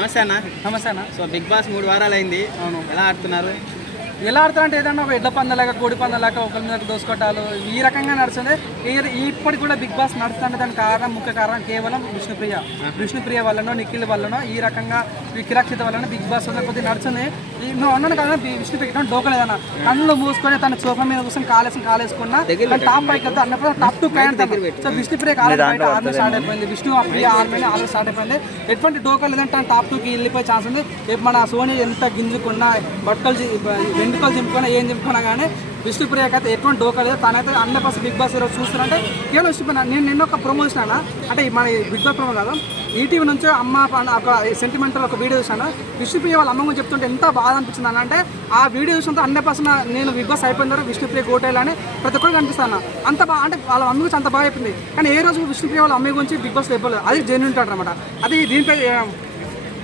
నమస్తే అన్న. నమస్తే అన్న. సో బిగ్ బాస్ 3 వారాలు అయింది. అవును. ఎలా ఆడుతున్నారు? ఎలా ఆడుతారంటే ఏదన్నా ఒక ఎడ్ల పందలాగా కోడి పందలాగా ఒకరి మీద దోసుకోవటాలు ఈ రకంగా నడుస్తుంది. ఇప్పటికి కూడా బిగ్ బాస్ నడుస్తుంటే దానికి కారణం ముఖ్య కారణం కేవలం విష్ణుప్రియ వల్లనో నిఖిల్ వల్లనో ఈ రకంగా కిరాక్షిత వల్లనో బిగ్ బాస్ వల్ల కొద్దిగా నడుస్తుంది. నువ్వు అన్నాను కదా విష్ణుప్రియ డోకలేదన్న కళ్ళు మూసుకొని తన సోఫా మీద కూర్చొని కాలేసుకున్నా టాప్ పైకి వెళ్తే అన్నప్పుడు top 2 candidate. So Vishnupriya college బయట ఆర్మీ స్టార్ట్ అయిపోయింది. విష్ణుప్రియ ఆర్మీ ఆల్రెడీ స్టార్ట్ అయిపోయింది. ఎటువంటి డోకా లేదంటే తన టాప్ 2కి వెళ్ళిపోయే ఛాన్స్ ఉంది. మన సోని ఎంత గింజుకున్నా వెండుకలు చింపుకున్నా ఏం చింపుకున్నా కానీ విష్ణుప్రియకి అయితే ఎటువంటి డోకా లేదు. తనైతే 100% బిగ్ బాస్ ఈరోజు చూస్తారంటే కేవలం విష్ణుప్రియ. నేను నిన్న ఒక ప్రమో చూసినా అంటే మన బిగ్ బాస్ ప్రమో కాదు ఈటీవీ నుంచి అమ్మ ఒక సెంటిమెంటల్ ఒక వీడియో చూసాను. విష్ణుప్రియ వాళ్ళ అమ్మ గురించి చెప్తుంటే ఎంత బాధ అనిపించింది అని అంటే ఆ వీడియో చూసినంత 100% నేను బిగ్ బాస్ అయిపోయిన తర్వాత విష్ణుప్రియ కోటేయాలని ప్రతి ఒక్కరికి కనిపిస్తాను. అంత బాగా అంటే వాళ్ళ అమ్మ గురించి అంత బాగా అయిపోయింది. కానీ ఏ రోజు విష్ణుప్రియ వాళ్ళ అమ్మాయి గురించి బిగ్ బాస్ చెప్పలేదు. అది జెన్యూన్ ఉంటాడు అనమాట. అది దీనిపై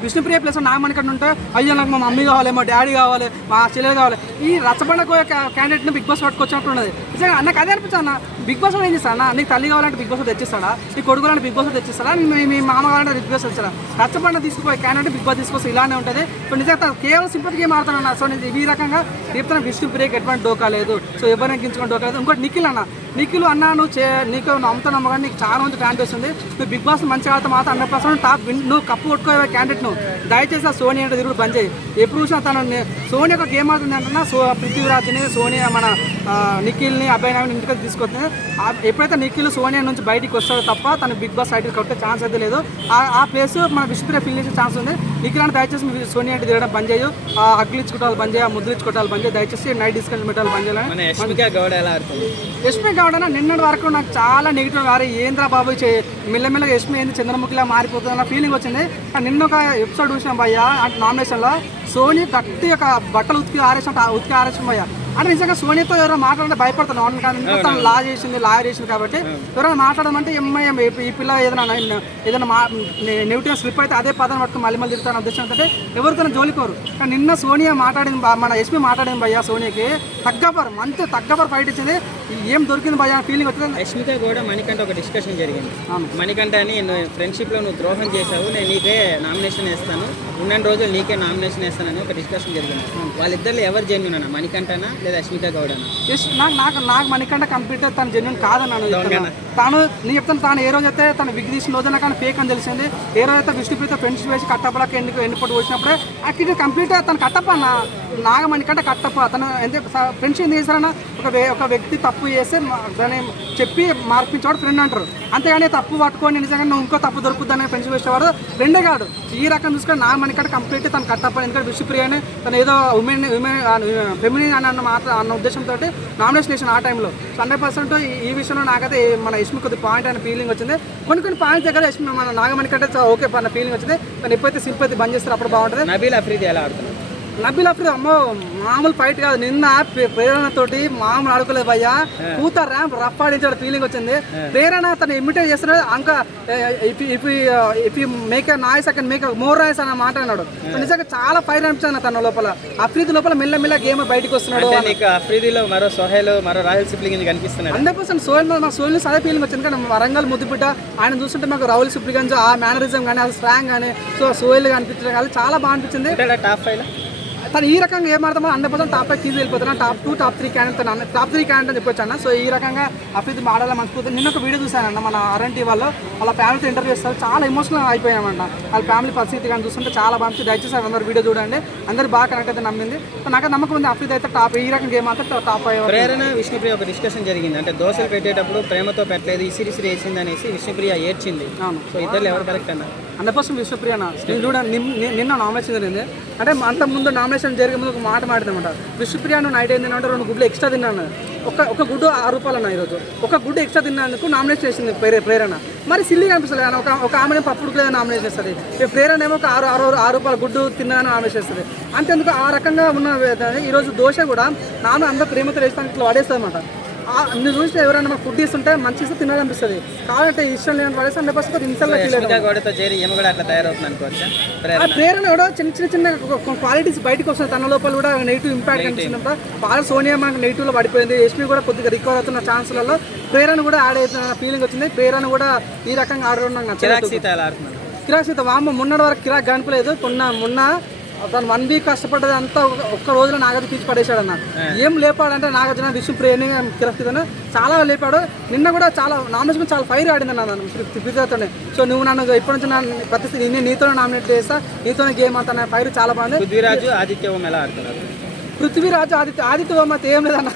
విష్ణుప్రియ ప్లేస్ నాగమణికంట ఉంటే అయ్యో నాకు మా మమ్మీ కావాలి, మా డాడీ కావాలి, మా చెల్లెలు కావాలి, ఈ రచ్చబండకు క్యాండిడేట్ని బిగ్ బాస్ పట్టుకొచ్చినట్టు ఉన్నది. నిజంగా నాకు అదే అనిపించా అన్న. బిగ్ బాస్ ఏం చేస్తాను? నీకు తల్లి కావాలంటే బిగ్ బాస్ తెచ్చిస్తాడా? నీ కొడుకు అంటే బిగ్ బాస్ తెచ్చిస్తాడా? మీ మామ కావాలంటే బిగ్ బాస్ తెచ్చారా? రచ్చబండ తీసుకుపోయి క్యాండిడేట్ బిగ్ బాస్ తీసుకొస్తే ఇలానే ఉంటుంది. సో నిజంగా కేవలం సింపతి గేమ్ ఆడుతానన్న. సో నేను ఈ రకంగా చెప్తాను విష్ణుప్రియకి ఎటువంటి డోకా లేదు. సో ఎవరిని గించుకొని డోకా లేదు. ఇంకోటి నిఖిల్ అన్న నువ్వు నీకు నమ్ముతా నమ్మగానే నీకు చాలా మంది ఫ్యాన్ వస్తుంది. నువ్వు బిగ్ బాస్ మంచిగా ఆడతా మాత్రం 100% టాప్ నువ్వు కప్పు కొట్టుకోవే క్యాండిడేట్ నువ్వు. దయచేసి ఆ సోనియా అంటే తిరుగుడు బంద్ చేయి. ఎప్పుడు చూసినా తను సోనియా ఒక గేమ్ ఆడుతుంది అంటున్నా. పృథ్వీరాజ్ని సోనియా మన నిఖిల్ని అబ్బాయి ఇంటికి తీసుకొస్తుంది. ఎప్పుడైతే నిఖిల్ సోనియా నుంచి బయటికి వస్తాడో తప్ప తను బిగ్ బాస్ సైడ్కి కొట్టే ఛాన్స్ అయితే లేదు. ఆ ప్లేస్ మన విష్ణుప్రియ ఫిల్ చేసే ఛాన్స్ ఉంది. నిఖిల్ అంటే దయచేసి సోనియా అంటే తిరగడం బంద్ చేయు. అగ్లిచ్చుకోవటాలు బంద్ చేయ, ముద్రించుకోవటాలు బంద్ చేయ. దయచేసి నైట్ డిస్కషన్ పెట్టాలి బంద్ చేయాలని. యష్మి గౌడ నిన్నటి వరకు నాకు చాలా నెగిటివ్ గారు ఏంద్రా బాబు మెల్లమెల్లగా యష్మి ఏంది చంద్రముఖిలా మారిపోతుంది అన్న ఫీలింగ్ వచ్చింది. కానీ నిన్న ఒక ఎపిసోడ్ చూసినాం భయ్య అంటే నామినేషన్లో సోని గట్టి ఒక బట్టలు ఉతికి ఆరేసాం భయ్య. అంటే నిజంగా సోనియాతో ఎవరైనా మాట్లాడితే భయపడతాను. అవును కానీ తను లాయర్ చేసింది కాబట్టి ఎవరైనా మాట్లాడమంటే ఈ పిల్ల ఏదైనా నెగిటివ్ స్లిప్ అయితే అదే పదాన్ని పట్టుకుని మళ్ళీ తిరుగుతాను ఉద్దేశం ఏంటంటే ఎవరితో జోలికోరు. కానీ నిన్న సోనియా మాట్లాడింది, మన యష్మి మాట్లాడింది భయ్య సోనియాకి తగ్గపర్ ఫైట్ ఇచ్చింది. ఏం దొరికింది భయ్య ఫీలింగ్ వచ్చింది. యష్మితో కూడా మణికంఠ ఒక డిస్కషన్ జరిగింది. మణికంఠ అని ఫ్రెండ్షిప్లో నువ్వు ద్రోహం చేశావు, నేను నీకే నామినేషన్ వేస్తాను, ఉన్న రోజులు నీకే నామినేషన్ వేస్తానని ఒక డిస్కషన్ జరిగింది. వాళ్ళిద్దరు ఎవరు జెన్యూన్ అన్న, మణికంఠనా లేదా అశ్మిత గౌడనా? నాకు మణికంఠ కంప్లీట్ తను జెన్యూన్ కాదన్నాను. నేను చెప్తాను తాను ఏ రోజైతే తను విగ్ తీసిన రోజున కానీ ఫేక్ అని తెలిసింది. ఏ రోజైతే విష్ణుప్రియతో ఫ్రెండ్షిప్ వేసి కట్టప్పలకి ఎండిపోటు వచ్చినప్పుడే అక్కడ కంప్లీట్ తను కట్టప్ప అన్న. నాగమణికంఠ కట్టప్ప తను ఎంత ఫ్రెండ్షిప్ ఎందుకు చేశారన్న? ఒక వ్యక్తి తప్పు చేస్తే దాన్ని చెప్పి మార్పించేవాడు ఫ్రెండ్ అంటారు. అంతేగాని తప్పు పట్టుకొని నిజంగా నువ్వు ఇంకో తప్పు దొరుకుతుందని ఫ్రెండ్షిప్ వేసేవాడు ఫ్రెండే కాదు. ఈ రకం చూసుకొని నాగమణికంఠ కంప్లీట్ తను కట్టప్ప. ఎందుకంటే విష్ణుప్రియని తను ఏదో ఫెమినిన్ అన్న ఉద్దేశంతో నామినేషన్ వేసిన ఆ టైంలో 100% ఈ విషయంలో నాకైతే మన యష్మి కొద్ది పాయింట్ అనే ఫీలింగ్ వచ్చింది. కొన్ని పాయింట్స్ దగ్గర యష్మి మన నాగమణికంటే ఓకే అన్న ఫీలింగ్ వచ్చింది. తను ఎప్పుడైతే సింపతి బంద్ చేస్తారో అప్పుడు బాగుంటుంది. నబీల్ అఫ్రీది ఎలా ఆడుతున్నారు? నబీల్ అఫ్రీది అమ్మో మామూలు ఫైట్ కాదు. నిన్న ప్రేరణతోటి మామూలు ఆడుకోలేదు భయ్య. కూత ర్యాంప్ రఫ్ ఆడించాడు ఫీలింగ్ వచ్చింది. ప్రేరణ తను ఇమిటేట్ చేస్తున్నాడు. అంక if you make a noise I can make more noise అన్న మాట అన్నాడు. నిజంగా చాలా ఫైర్ అనిపించాను తన లోపల. అఫ్రీది లోపల మెల్ల గేమ్ బయటకు వస్తున్నాడు. అఫ్రీదిలో మరో సోహెల్ మరో రాహుల్ సిప్లిగంజ్ కనిపిస్తున్నాడు. 100% సోహెల్ అదే ఫీలింగ్ వచ్చింది. కానీ వరంగల్ ముద్దుబిడ్డ ఆయన చూస్తుంటే మాకు రాహుల్ సిప్లిగంజ్ ఆ మేనరిజం కానీ ఆ స్ట్రాంగ్ కానీ సోహెల్ కనిపించడం కానీ చాలా బాగా అనిపించింది. టాప్ 5 తను ఈ రకంగా ఏమాడతామో 100% టాప్ 5 తీసి వెళ్ళిపోతున్నాను. Top 2 top 3 candidate top 3 candidate అని చెప్పొచ్చు అన్న. సో ఈ రకంగా అఫ్రీది మాడాల మనస్ఫూర్తి. నిన్న ఒక వీడియో చూశానన్న మన RNT వాళ్ళు వాళ్ళ ఫ్యామిలీతో ఇంటర్వ్యూ చేస్తారు. చాలా ఎమోషనల్ అయిపోయామంట. వాళ్ళ ఫ్యామిలీ పరిస్థితి కానీ చూస్తుంటే చాలా బాగుంది. దయచేసి అందరూ వీడియో చూడండి. అందరూ బాగా కనెక్ట్ అయితే నమ్మింది. నాకు నమ్మకం ఉంది అఫ్రీది అయితే టాప్ ఈ రకంగా గేమ్ అయితే టాప్ 5. ప్రేరణ విష్ణుప్రియ ఒక డిస్కషన్ జరిగింది. అంటే దోశలు పెట్టేటప్పుడు ప్రేమతో పెట్టలేదు, ఇసిరిసిరి వేసింది అనేసి విష్ణుప్రియ ఏడ్చింది. అవును. సో ఇద్దరు ఎవరు కరెక్ట్ అన్న? 100% విష్ణుప్రియ అన్న. నేను చూడండి నిన్న నామినేషన్ జరిగింది. అంటే అంత ముందు నామినేషన్ జరిగే ముందు ఒక మాట మాట్లాడమాట. విష్ణుప్రియ నువ్వు నైట్ ఏం తిన్నావు? 2 గుడ్లు ఎక్స్ట్రా తిన్నాను. ఒక గుడ్డు 6 రూపాయలు అన్న. ఈరోజు ఒక గుడ్డు ఎక్స్ట్రా తిన్నందుకు నామినేషన్ చేసింది ప్రేరణ. మరి సిల్లీగా అనిపిస్తుంది కానీ ఒక ఆమె పప్పుడు లేదా నామినేషన్ చేస్తుంది. ప్రేరణ ఏమో ఒక 6 రూపాయల గుడ్డు తిన్నాను నామినేషన్ చేస్తుంది. అంతేందుకు ఆ రకంగా ఉన్న ఈరోజు దోశ కూడా నాన్న అందరూ ప్రేమతో వేస్తాను ఇట్లా పడేస్తుంది అనమాట. నువ్వు చూస్తే ఎవరైనా మాకు ఫుడ్ ఇస్తుంటే మంచి ఇస్తే తినాలనిపిస్తుంది. కావాలంటే ఇష్టం లేని పడేసి 100% ఇన్సల్లా ప్రేరణ కూడా చిన్న క్వాలిటీస్ బయటకు వస్తుంది. తన లోపల కూడా నెగిటివ్ ఇంపాక్ట్ కనిపిస్తుందంట. బాగా సోనియా మనకు నెగిటివ్లో పడిపోయింది. యష్మి కూడా కొద్దిగా రికవర్ అవుతున్న ఛాన్స్లలో ప్రేరణ కూడా యాడ్ అవుతున్న ఫీలింగ్ వచ్చింది. ప్రేరణ కూడా ఈ రకంగా ఆడడం కిరాక్ సీత వామ్మ మొన్నటి వరకు కిరాక్ కనిపలేదు. మొన్న తను 1 వీక్ కష్టపడ్డది అంతా ఒక్క రోజులో నాగార్జున తీసి పడేశాడు అన్న. ఏం లేపాడంటే నాగార్జున విష్ణుప్రియని కిరాక్ సీతను చాలా లేపాడు. నిన్న కూడా చాలా నామినేషన్ చాలా ఫైర్ ఆడింది అన్న ప్రీతితోనే. సో నువ్వు నన్ను ఇప్పటి నుంచి నన్ను ప్రతి నీతోనే నామినేట్ చేస్తా, నీతోనే గేమ్ అంతా ఫైర్ చాలా బాగుంది. పృథ్వీరాజు ఆదిత్య ఓం ఎలా ఆడుతున్నారు? పృథ్వీరాజు ఆదిత్య వర్మ ఏం లేదన్న.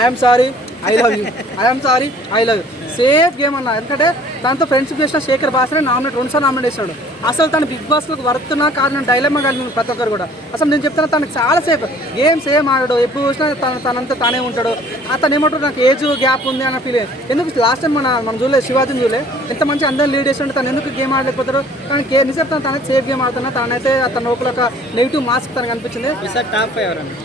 I'm sorry I love you, I'm sorry I love you, safe game అన్న. ఎందుకంటే తనతో ఫ్రెండ్షిప్ చేసిన శేఖర్ భాషనే నామినేట్ 2 సార్లు నామినేట్ చేశాడు. అసలు తను బిగ్ బాస్లో వర్తున్నా కాదు నేను డైలమా కాదు ప్రతి ఒక్కరు కూడా. అసలు నేను చెప్తాను తనకు చాలా సేఫ్ గేమ్ సేమ్ ఆడాడు. ఎప్పుడు చూసినా తనంతా తానే ఉంటాడు. అతను ఏమంటాడు నాకు ఏజ్ గ్యాప్ ఉంది అన్న ఫీల్. ఎందుకు లాస్ట్ టైం మనం చూడలేదు, శివాజీని చూడలే ఎంత మంచి అందరిని లీడ్ చేస్తుంటే తను ఎందుకు గేమ్ ఆడలేకపోతాడు. కానీ నిజం తనైతే సేఫ్ గేమ్ ఆడుతున్నా. తనైతే తన లోపల ఒక నెగిటివ్ మాస్క్ తనకు అనిపించింది. టాప్ ఎవరన్నా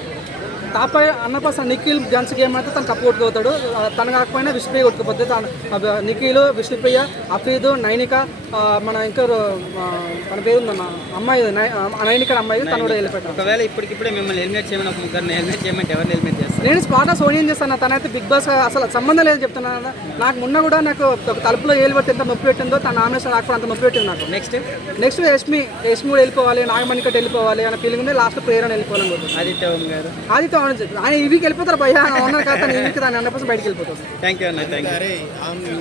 టాప్ 100% నిఖిల్ గన్స్ గేమ్ అయితే తను కప్పు కొట్టుకుపోతాడు. తను కాకపోయినా విష్ణుప్రియ కొట్టుకుపోతుంది. తను నిఖిల్, విష్ణుప్రియ, అఫీద్, నైనిక, మన ఇంకా మన పేరు ఉందన్న అమ్మాయి నైనిక అమ్మాయి తను కూడా వెళ్ళిపోతాడు. ఒకవేళ ఇప్పటికిప్పుడే మిమ్మల్ని హెల్మెట్ చేయమని ఒక ముగ్గురిని హెల్మెట్ చేయమంటే ఎవరిని హెల్మెట్ చేస్తారు? నేను స్పాట్ సోనియం చేస్తాను. తనైతే బిగ్ బాస్ అసలు సంబంధం లేదు చెప్తున్నాను. నాకు మొన్న కూడా నాకు తలుపులో ఏలు పెట్టి ఎంత నొప్పి పెట్టిందో తన నామినేషన్ రాకపోతే అంత నొప్పి పెట్టింది నాకు. నెక్స్ట్ యష్మి కూడా వెళ్ళిపోవాలి, నాగమణికట్ వెళ్ళిపోవాలి అనే ఫీలింగ్ ఉంది. లాస్ట్ ప్రేరణ వెళ్ళిపోవాలని ఆదిత్య ఓం గారు ఆయన ఈ వీక్ వెళ్ళిపోతారు భయ్యా ఉన్నారు కదా. తను ఈ వీక్ దాన్ని 100% బయటకు వెళ్ళిపోతారు. థ్యాంక్ యూ అన్న. Thank you.